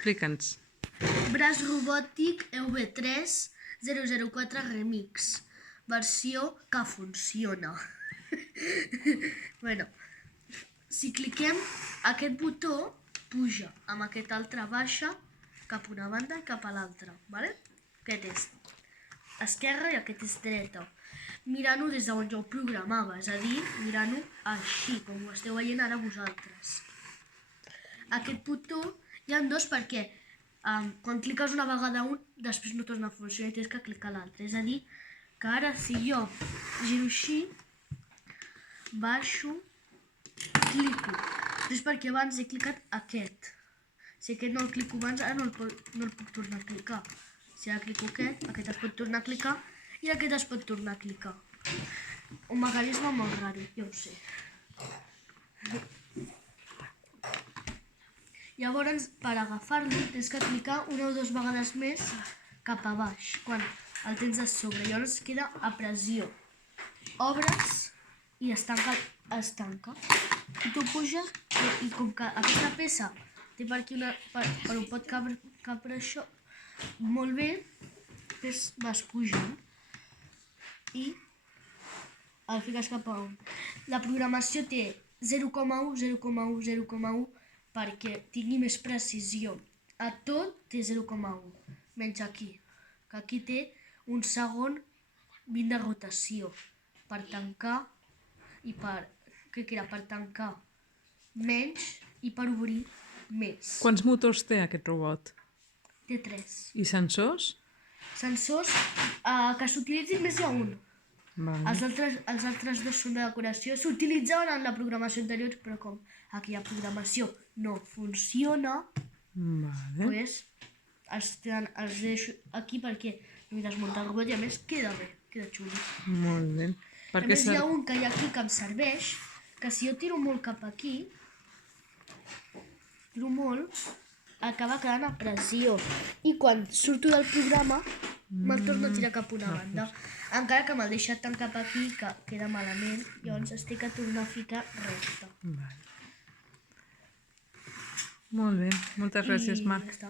Explica'ns. Braç robòtic EV3 004 Remix. Versió que funciona. Bueno, si cliquem aquest botó, puja, amb aquest altre baixa cap a una banda i cap a l'altra, ¿vale? Aquest és esquerra i aquest és dreta. Mirant-ho des d'on jo ho programava, és a dir, mirant-ho així, com ho esteu veient ara vosaltres. Aquest botó hi ha dos perquè quan cliques una vegada un, després no torna a funcionar i tens que clicar l'altre. És a dir, que ara si jo giro així, baixo, clico. És perquè abans he clicat aquest. Si aquest no el clico abans, ara no el puc tornar a clicar. Si ara clico aquest es pot tornar a clicar i aquest es pot tornar a clicar. Un mecanisme molt raro, jo ho sé. Llavors, per agafar-lo, tens que clicar una o dues vegades més cap a baix, quan el tens a sobre. Llavors queda a pressió. Obres i es tanca. I tu puges, i com que aquesta peça té per aquí per on pot cabre això molt bé, vas pujant i el fiques cap a on. La programació té 0,1, 0,1, 0,1 perquè tingui més precisió. A tot té 0,1, menys aquí, que aquí té un segon 20 de rotació per tancar i per tancar menys i per obrir més. Quants motors té aquest robot? Té 3. I sensors? Sensors que s'utilitzin més hi ha un. Vale. Els altres dos són de decoració. S'utilitzaven en la programació anterior, però com aquí la programació no funciona, Vale. els deixo aquí perquè no he desmuntat el robot i a més queda bé, queda xulo. Molt bé. A més hi ha un que hi ha aquí que em serveix, que si jo tiro molt cap aquí, acaba quedant a pressió. I quan surto del programa, me'l torno a tirar cap a una banda. Encara que me'l deixa tant cap aquí, que queda malament, llavors es té que tornar a ficar recte. Vale. Molt bé, moltes gràcies, Marc. I ja està.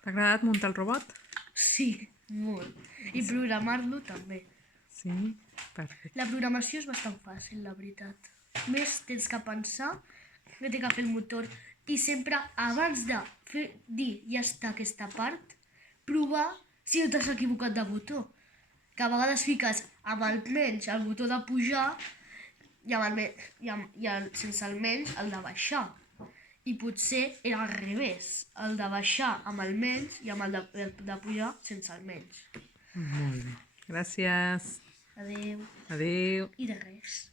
T'ha agradat muntar el robot? Sí, molt. I programar-lo també. Sí, perfecte. La programació és bastant fàcil, la veritat. Més tens que pensar que té que fer el motor i sempre abans de dir ja està aquesta part, provar si no t'has equivocat de botó. Que a vegades fiques amb el menys el botó de pujar i sense el menys el de baixar. I potser era al revés, el de baixar amb el menys i amb el de pujar sense el menys. Molt bé. Gràcies. Adéu. Adéu. I de res.